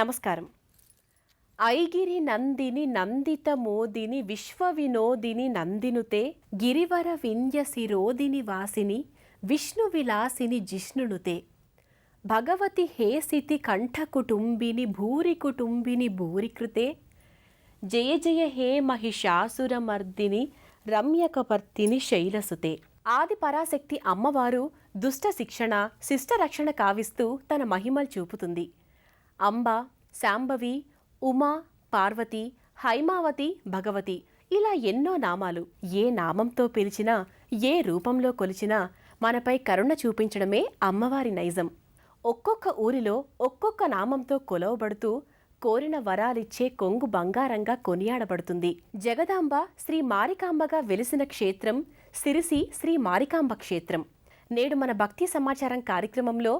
నమస్కారం. ఐగిరి నందిని నందిత మోదిని విశ్వ వినోదిని నందినుతే గిరివర వింధ్య శిరోదిని వాసిని విష్ణు విలాసిని జిష్ణునుతే భగవతి హేసితి కంఠ కుటుంబిని భూరి కుటుంబిని భూరికృతే జయ జయ హే మహిషాసురమర్దిని రమ్యకపర్తిని శైలసుతే. ఆది పరాశక్తి అమ్మవారు దుష్ట శిక్షణ శిష్ట రక్షణ కావిస్తూ తన మహిమలు చూపుతుంది. అంబ, శాంభవి, ఉమా, పార్వతి, హైమావతి, భగవతి ఇలా ఎన్నో నామాలు. ఏ నామంతో పిలిచినా ఏ రూపంలో కొలిచినా మనపై కరుణ చూపించడమే అమ్మవారి నైజం. ఒక్కొక్క ఊరిలో ఒక్కొక్క నామంతో కొలవబడుతూ కోరిన వరాలిచ్చే కొంగు బంగారంగా కొనియాడబడుతుంది. జగదాంబ శ్రీ మారికాంబగా వెలిసిన క్షేత్రం సిరిసి శ్రీ మారికాంబ క్షేత్రం. నేడు మన భక్తి సమాచారం కార్యక్రమంలో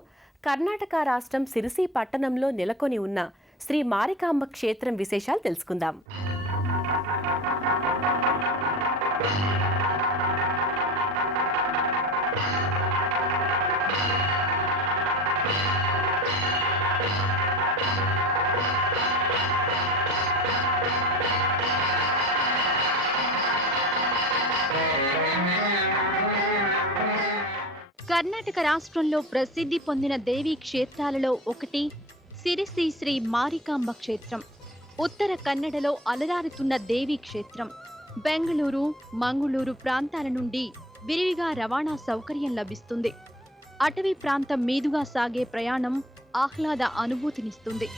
కర్ణాటక రాష్ట్రం సిరిసి పట్టణంలో నెలకొని ఉన్న శ్రీ మారికాంబ క్షేత్రం విశేషాలు తెలుసుకుందాం. కర్ణాటక రాష్ట్రంలో ప్రసిద్ధి పొందిన దేవీ క్షేత్రాలలో ఒకటి సిరిసి శ్రీ మారికాంబ క్షేత్రం. ఉత్తర కన్నడలో అలరారుతున్న దేవీ క్షేత్రం. బెంగళూరు, మంగళూరు ప్రాంతాల నుండి విరివిగా రవాణా సౌకర్యం లభిస్తుంది. అటవీ ప్రాంతం మీదుగా సాగే ప్రయాణం ఆహ్లాద అనుభూతినిస్తుంది.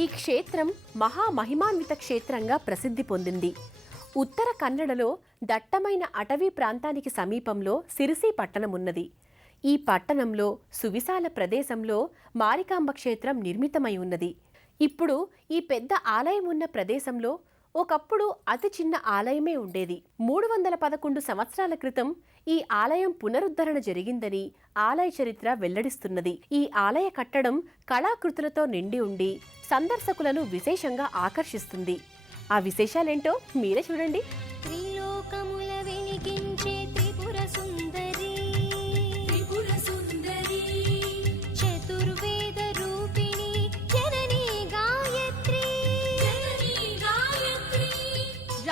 ఈ క్షేత్రం మహామహిమాన్విత క్షేత్రంగా ప్రసిద్ధి పొందింది. ఉత్తర కన్నడలో దట్టమైన అటవీ ప్రాంతానికి సమీపంలో సిరిసి పట్టణం ఉన్నది. ఈ పట్టణంలో సువిశాల ప్రదేశంలో మారికాంబ క్షేత్రం నిర్మితమై ఉన్నది. ఇప్పుడు ఈ పెద్ద ఆలయం ఉన్న ప్రదేశంలో ఒకప్పుడు అతి చిన్న ఆలయమే ఉండేది. 311 సంవత్సరాల క్రితం ఈ ఆలయం పునరుద్ధరణ జరిగిందని ఆలయ చరిత్ర వెల్లడిస్తున్నది. ఈ ఆలయ కట్టడం కళాకృతులతో నిండి ఉండి సందర్శకులను విశేషంగా ఆకర్షిస్తుంది. ఆ విశేషాలేంటో మీరే చూడండి.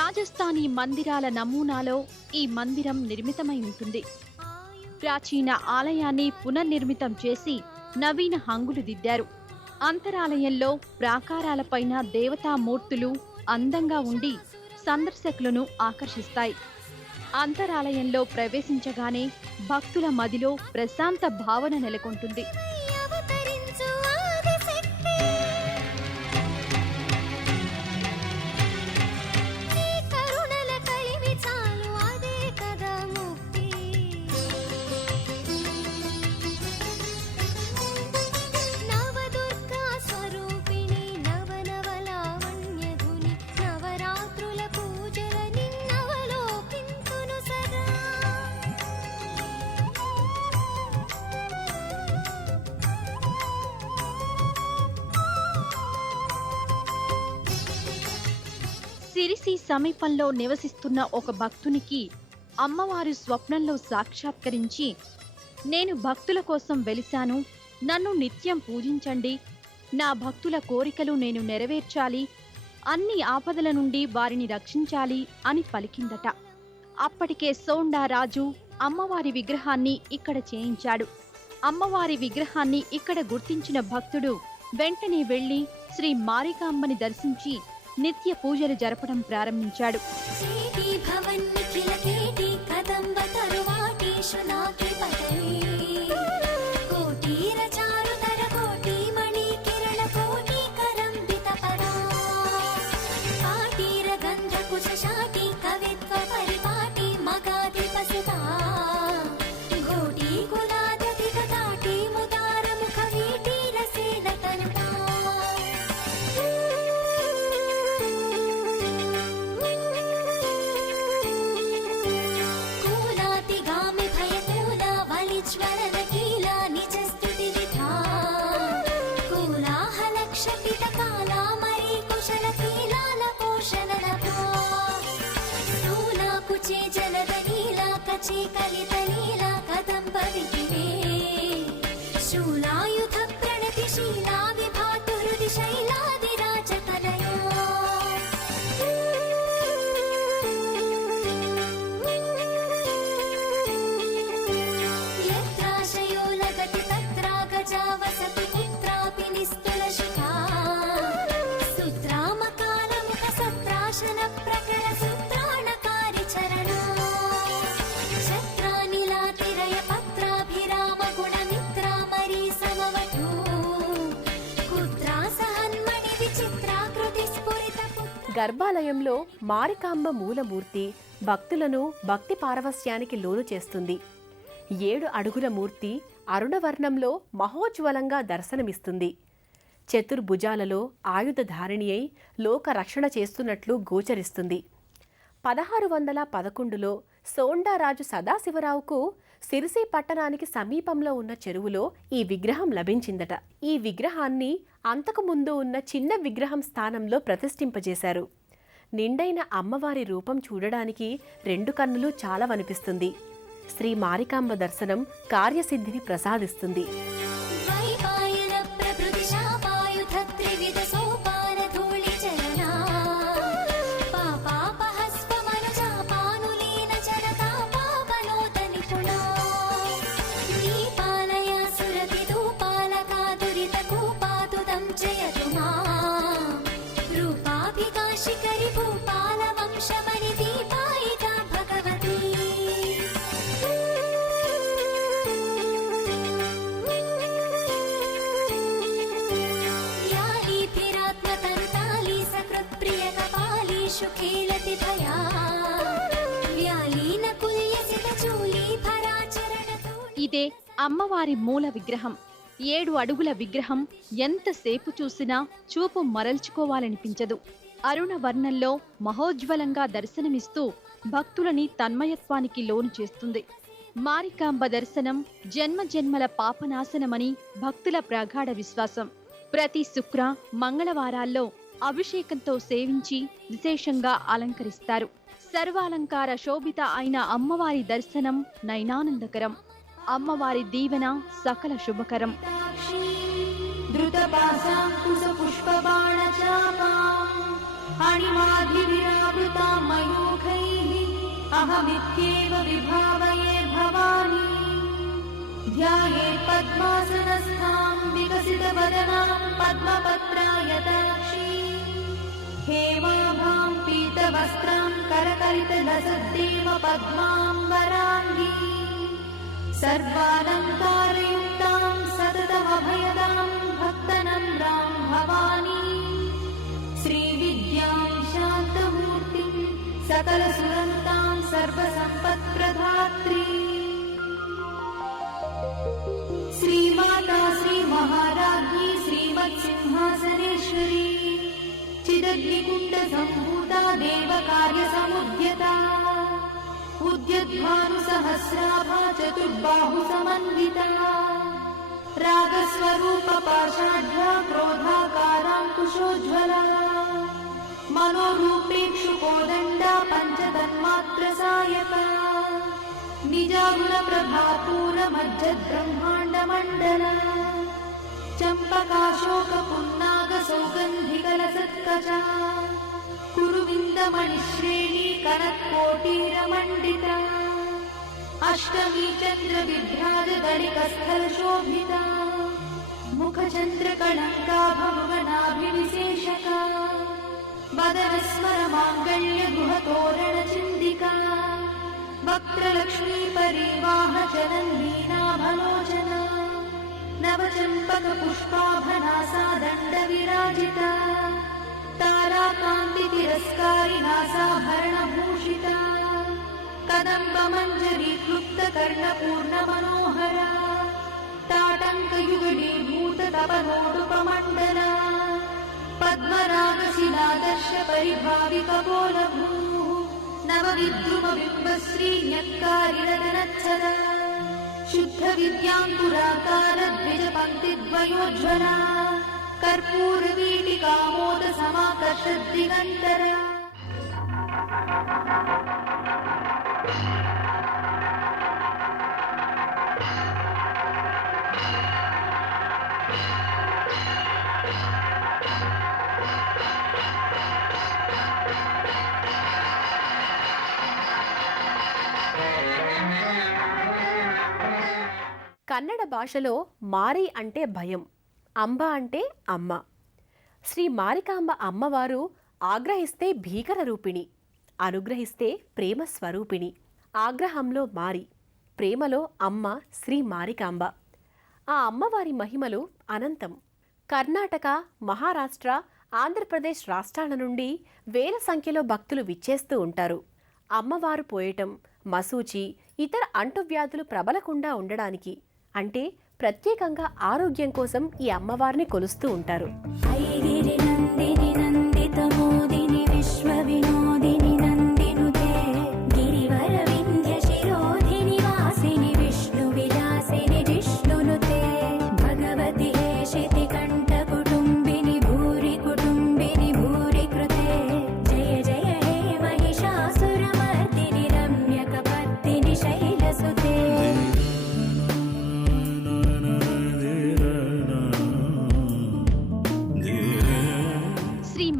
రాజస్థానీ మందిరాల నమూనాలో ఈ మందిరం నిర్మితమై ఉంటుంది. ప్రాచీన ఆలయాన్ని పునర్నిర్మితం చేసి నవీన హంగులు దిద్దారు. అంతరాలయంలో ప్రాకారాలపైన దేవతామూర్తులు అందంగా ఉండి సందర్శకులను ఆకర్షిస్తాయి. అంతరాలయంలో ప్రవేశించగానే భక్తుల మదిలో ప్రశాంత భావన నెలకొంటుంది. సిరిసి సమీపంలో నివసిస్తున్న ఒక భక్తునికి అమ్మవారు స్వప్నంలో సాక్షాత్కరించి, నేను భక్తుల కోసం వెలిశాను, నన్ను నిత్యం పూజించండి, నా భక్తుల కోరికలు నేను నెరవేర్చాలి, అన్ని ఆపదల నుండి వారిని రక్షించాలి అని పలికిందట. అప్పటికే సోండా రాజు అమ్మవారి విగ్రహాన్ని ఇక్కడ చేయించాడు. అమ్మవారి విగ్రహాన్ని ఇక్కడ గుర్తించిన భక్తుడు వెంటనే వెళ్లి శ్రీ మారికాంబని దర్శించి నిత్య పూజలు జరపడం ప్రారంభించాడు. గర్భాలయంలో మారికాంబ మూలమూర్తి భక్తులను భక్తి పారవస్యానికి లోను చేస్తుంది. 7 అడుగుల మూర్తి అరుణవర్ణంలో మహోజ్వలంగా దర్శనమిస్తుంది. చతుర్భుజాలలో ఆయుధధారిణి అయి లోక రక్షణ చేస్తున్నట్లు గోచరిస్తుంది. 1611లో సోండారాజు సదాశివరావుకు సిరిసి పట్టణానికి సమీపంలో ఉన్న చెరువులో ఈ విగ్రహం లభించిందట. ఈ విగ్రహాన్ని అంతకుముందు ఉన్న చిన్న విగ్రహం స్థానంలో ప్రతిష్ఠింపజేశారు. నిండైన అమ్మవారి రూపం చూడడానికి 2 కన్నులు చాలవనిపిస్తుంది. శ్రీ మారికాంబ దర్శనం కార్యసిద్ధిని ప్రసాదిస్తుంది. ఇదే అమ్మవారి మూల విగ్రహం. 7 అడుగుల విగ్రహం ఎంతసేపు చూసినా చూపు మరల్చుకోవాలనిపించదు. అరుణ వర్ణంలో మహోజ్వలంగా దర్శనమిస్తూ భక్తులని తన్మయత్వానికి లోను చేస్తుంది. మారికాంబ దర్శనం జన్మజన్మల పాపనాశనమని భక్తుల ప్రగాఢ విశ్వాసం. ప్రతి శుక్ర మంగళవారాల్లో అభిషేకంతో సేవించి విశేషంగా అలంకరిస్తారు. సర్వాలంకార శోభిత అయిన అమ్మవారి దర్శనం నయనానందకరం. అమ్మవారి దీవెన సకల శుభకరం. हेमाभां पीतवस्त्रां करकलितलसद्देव पद्माम्बराङ्गी सर्वालङ्कारयुक्तां सततमभयदां भक्तनम्रां भवानी श्रीविद्यां शान्तमूर्तिं सकलसुरन्तां सर्वसम्पत्प्रदात्री श्रीमाता श्रीमहाराज्ञी श्रीमत्सिंहासनेश्वरी चिदग्निकुण्डसम्भूता देवकार्यसमुद्यता उद्यद्भानुसहस्राभा चतुर्बाहुसमन्विता रागस्वरूपपाषाढ्या क्रोधाकाराङ्कुशोज्ज्वला मनोरूपेक्षुकोदण्डा पञ्चतन्मात्रसायका निजागुणप्रभापूरमज्जद्ब्रह्माण्डमण्डला चम्पकाशोकपुन्नागसौगन्धिकलसत्कचा कुरुविन्दमणिश्रेणी कनत्कोटीरमण्डिता अष्टमी चन्द्रविभ्राजदलिकस्थलशोभिता मुखचन्द्रकलङ्का भवनाभिविशेषका वदनस्मरमाङ्गल्यगृहतोरणचिन्दिका वक्त्रलक्ष्मीपरिवाहचलन्वीनाभलोचना नवचम्पकपुष्पाभनासा दण्डविराजिता ताराकान्तितिरस्कारिनासाभरणभूषिता कदम्बमञ्जरीक्लुप्तकर्णपूर्णमनोहरा ताटङ्कयुगलीभूततपनोडुपमण्डला पद्मरागशिलादर्शपरिभाविकपोलभूः नवविद्रुमबिम्बश्रीन्यक्कारिरदनच्छदा शुद्धविद्याङ्कुराकारद्विजपङ्क्तिद्वयोज्ज्वला कर्पूरवीटिकामोदसमाकर्षद्दिगन्तरा కన్నడ భాషలో మారి అంటే భయం, అంబ అంటే అమ్మ. శ్రీ మారికాంబ అమ్మవారు ఆగ్రహిస్తే భీకర రూపిణి, అనుగ్రహిస్తే ప్రేమ స్వరూపిణి. ఆగ్రహంలో మారి, ప్రేమలో అమ్మ శ్రీ మారికాంబ. ఆ అమ్మవారి మహిమలు అనంతం. కర్ణాటక, మహారాష్ట్ర, ఆంధ్రప్రదేశ్ రాష్ట్రాల నుండి వేల సంఖ్యలో భక్తులు విచ్చేస్తూ ఉంటారు. అమ్మవారు పోయటం, మసూచి, ఇతర అంటువ్యాధులు ప్రబలకుండా ఉండడానికి, అంటే ప్రత్యేకంగా ఆరోగ్యం కోసం ఈ అమ్మవారిని కొలుస్తూ ఉంటారు. ఐగిరి నందిని నందిత మోదిని విశ్వ వినోదిని నందినుతే గిరివర వింధ్య శిరోధిని వాసిని విష్ణు విలాసిని జిష్ణునుతే భగవతి హేషితి కంఠ కుటుంబిని భూరి కుటుంబిని భూరి కృతే జయ జయ హే మహిషాసురమర్దిని రమ్యక పత్తిని శైలసుతే.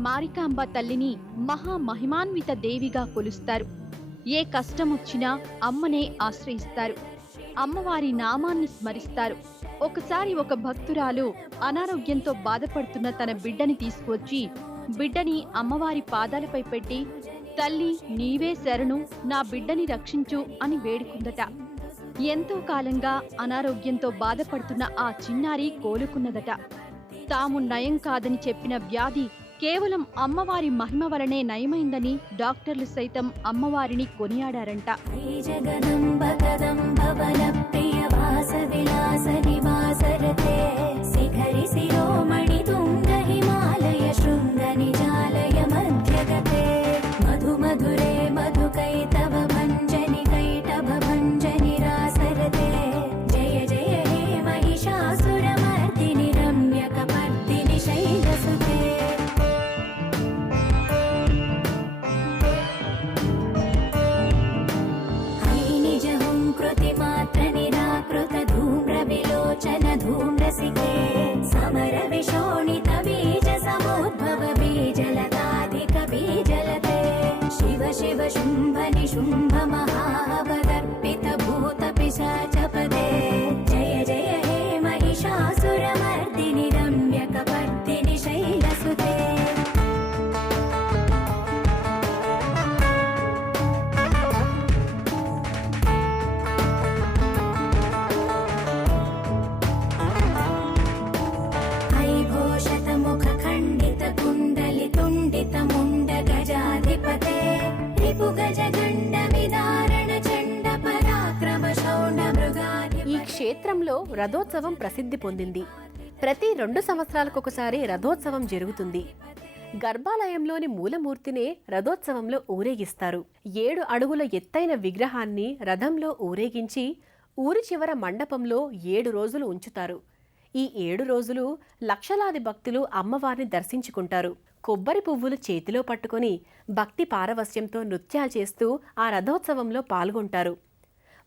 మారికాంబ తల్లిని మహామహిమాన్విత దేవిగా కొలుస్తారు. ఏ కష్టమొచ్చినా అమ్మనే ఆశ్రయిస్తారు. అమ్మవారి నామాన్ని స్మరిస్తారు. ఒకసారి ఒక భక్తురాలు అనారోగ్యంతో బాధపడుతున్న తన బిడ్డని తీసుకువచ్చి బిడ్డని అమ్మవారి పాదాలపై పెట్టి, తల్లి నీవే శరణు, నా బిడ్డని రక్షించు అని వేడుకుందట. ఎంతో కాలంగా అనారోగ్యంతో బాధపడుతున్న ఆ చిన్నారి కోలుకున్నదట. తాము నయం కాదని చెప్పిన వ్యాధి కేవలం అమ్మవారి మహిమ వలనే నయమైందని డాక్టర్లు సైతం అమ్మవారిని కొనియాడారంట. జగదంబ కదంబ వన ప్రియ వాస విలాస నివాసరతే శిఖరి శిరోమణి తుంగ హిమాలయ శృంగ నిజాలయ మధ్యగతే మధు మధురే మధుకైతవ భంజని కైటభ భంజని రాసరతే జయ జయ హే మహిషాసురమర్దిని రమ్యక పర్దిని శైలసుతే. ధూమ్రసికే సమర విశోణిత బీజ సముద్భవ బీజలతాధిక బీజలతే శివ శివ శుంభ నిశుంభ మహావదర్పిత భూత పిశాచపదే జయ జయ హే మహిషాసురమర్దిని రమ్యక పర్దిని శైలసుతే. ఈ క్షేత్రంలో రథోత్సవం ప్రసిద్ధి పొందింది. ప్రతి 2 సంవత్సరాలకొకసారి రథోత్సవం జరుగుతుంది. గర్భాలయంలోని మూలమూర్తినే రథోత్సవంలో ఊరేగిస్తారు. 7 అడుగుల ఎత్తైన విగ్రహాన్ని రథంలో ఊరేగించి ఊరి చివర మండపంలో 7 రోజులు ఉంచుతారు. ఈ 7 రోజులు లక్షలాది భక్తులు అమ్మవారిని దర్శించుకుంటారు. కొబ్బరి పువ్వులు చేతిలో పట్టుకొని భక్తి పారవస్యంతో నృత్యాలు చేస్తూ ఆ రథోత్సవంలో పాల్గొంటారు.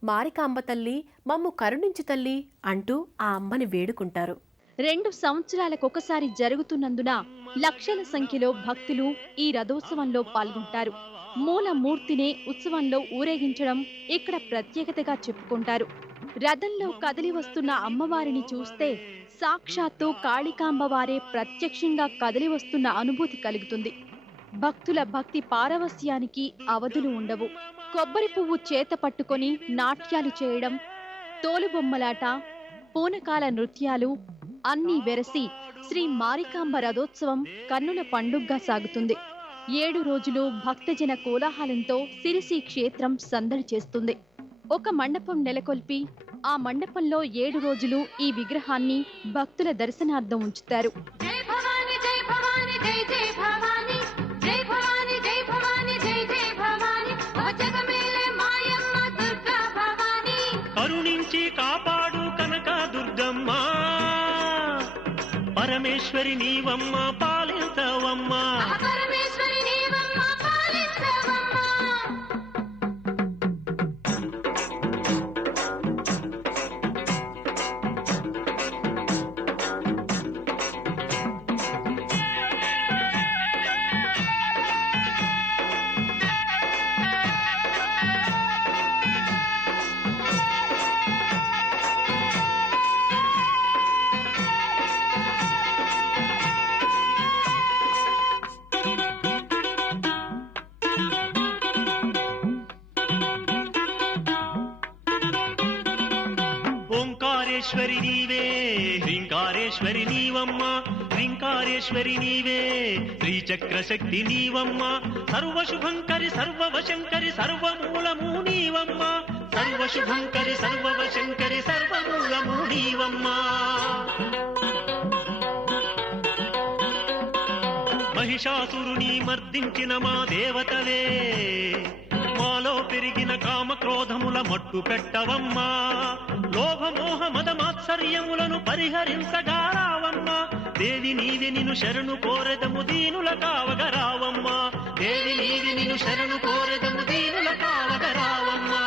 మారికాంబ తల్లి మమ్ము కరుణించు తల్లి అంటూ ఆ అమ్మని వేడుకుంటారు. 2 సంవత్సరాలకొకసారి జరుగుతున్నందున లక్షల సంఖ్యలో భక్తులు ఈ రథోత్సవంలో పాల్గొంటారు. మూలమూర్తినే ఉత్సవంలో ఊరేగించడం ఇక్కడ ప్రత్యేకతగా చెప్పుకుంటారు. రథంలో కదిలి వస్తున్న అమ్మవారిని చూస్తే సాక్షాత్తు కాళికాంబవారే ప్రత్యక్షంగా కదిలి వస్తున్న అనుభూతి కలుగుతుంది. భక్తుల భక్తి పారవస్యానికి అవధులు ఉండవు. కొబ్బరి పువ్వు చేత పట్టుకొని నాట్యాలు చేయడం, తోలుబొమ్మలాట, పూనకాల నృత్యాలు అన్నీ వెరసి శ్రీ మారికాంబ రథోత్సవం కన్నుల పండుగగా సాగుతుంది. 7 రోజులు భక్తజన కోలాహలంతో సిరిసి క్షేత్రం సందడి చేస్తుంది. ఒక మండపం నెలకొల్పి ఆ మండపంలో 7 రోజులు ఈ విగ్రహాన్ని భక్తుల దర్శనార్థం ఉంచుతారు. జై భవాని జై భవాని జై జై భవాని జై భవాని జై భవాని జై జై భవాని ఓ జగమేలే మాయమ్మ దుర్గా భవాని కరుణించి కాపాడు కనక దుర్గమ్మ, పరమేశ్వరి నీవమ్మ పాలించవమ్మ. పరమేశ్వరి నీవమ్మ పాలించవమ్మ. ఓంకారేశ్వరి నీవే హ్రీంకారేశ్వరి నీవమ్మ, హ్రీంకారేశ్వరి నీవే శ్రీచక్ర శక్తి నీవమ్మ. సర్వశుభంకరి సర్వవశంకరి సర్వమూలము నీవమ్మ, సర్వశుభంకరి సర్వవశంకరి సర్వమూలము నీవమ్మ. మహిషాసురుని మర్దించిన మా దేవతవే, మాలో పెరిగిన కామక్రోధముల మట్టు పెట్టవమ్మా. లోభమోహ మదమాత్సర్యములను పరిహరించగారావమ్మా. దేవి నీవి నిన్ను శరణు కోరెదము దీనుల కావగరావమ్మా. దేవి నీవి నిన్ను శరణు కోరెదము దీనుల కావగరావమ్మా.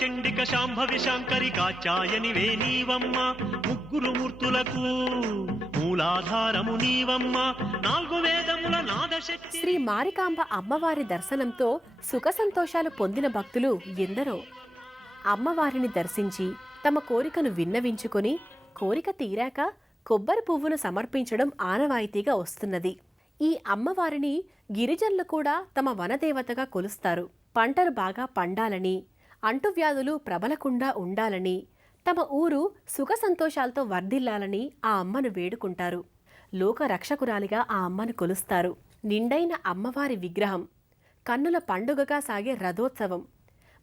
చండిక శాంభవి శాంకరి కాచాయనివే నీవమ్మ, ముగ్గురు మూర్తులకు మూలాధారము నీవమ్మ. 4 వేదముల నాదశక్తి. శ్రీ మారికాంబ అమ్మవారి దర్శనంతో సుఖ సంతోషాలు పొందిన భక్తులు ఎందరో. అమ్మవారిని దర్శించి తమ కోరికను విన్నవించుకొని కోరిక తీరాక కొబ్బరి పువ్వును సమర్పించడం ఆనవాయితీగా వస్తున్నది. ఈ అమ్మవారిని గిరిజనులు కూడా తమ వనదేవతగా కొలుస్తారు. పంటలు బాగా పండాలని, అంటువ్యాధులు ప్రబలకుండా ఉండాలని, తమ ఊరు సుఖ సంతోషాలతో వర్ధిల్లాలని ఆ అమ్మను వేడుకుంటారు. లోక రక్షకురాలిగా ఆ అమ్మను కొలుస్తారు. నిండైన అమ్మవారి విగ్రహం, కన్నుల పండుగగా సాగే రథోత్సవం,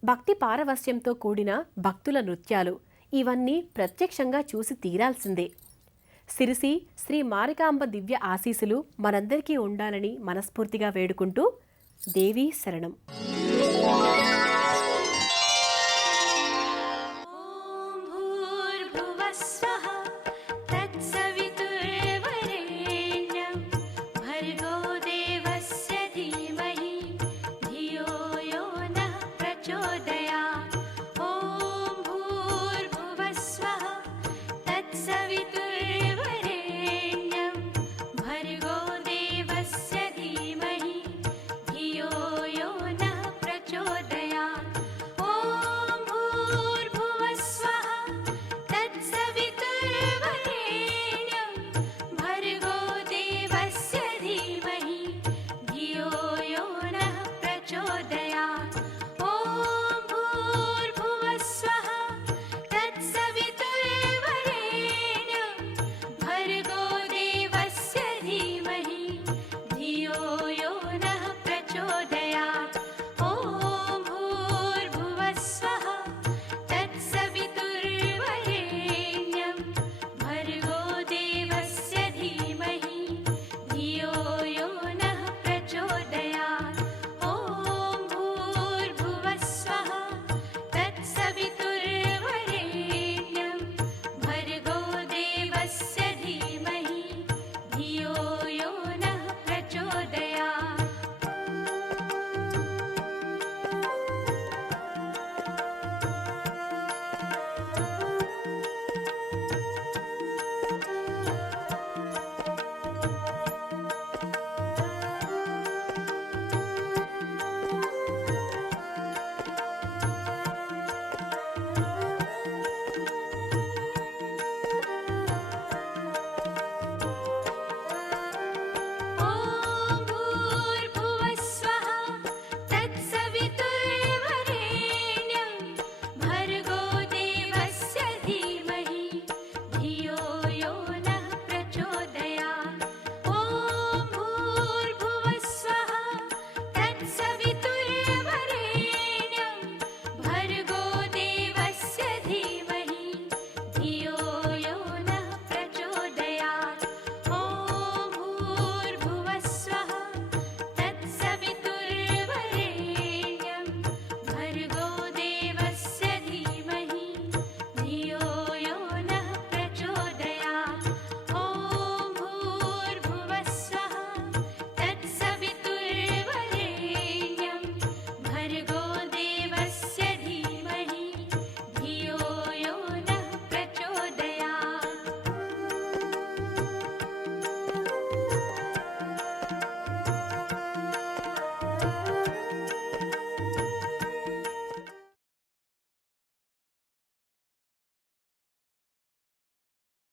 భక్తి పారవస్యంతో కూడిన భక్తుల నృత్యాలు ఇవన్నీ ప్రత్యక్షంగా చూసి తీరాల్సిందే. సిరిసి శ్రీ మారికాంబ దివ్య ఆశీస్సులు మనందరికీ ఉండాలని మనస్ఫూర్తిగా వేడుకుంటూ దేవీ శరణం.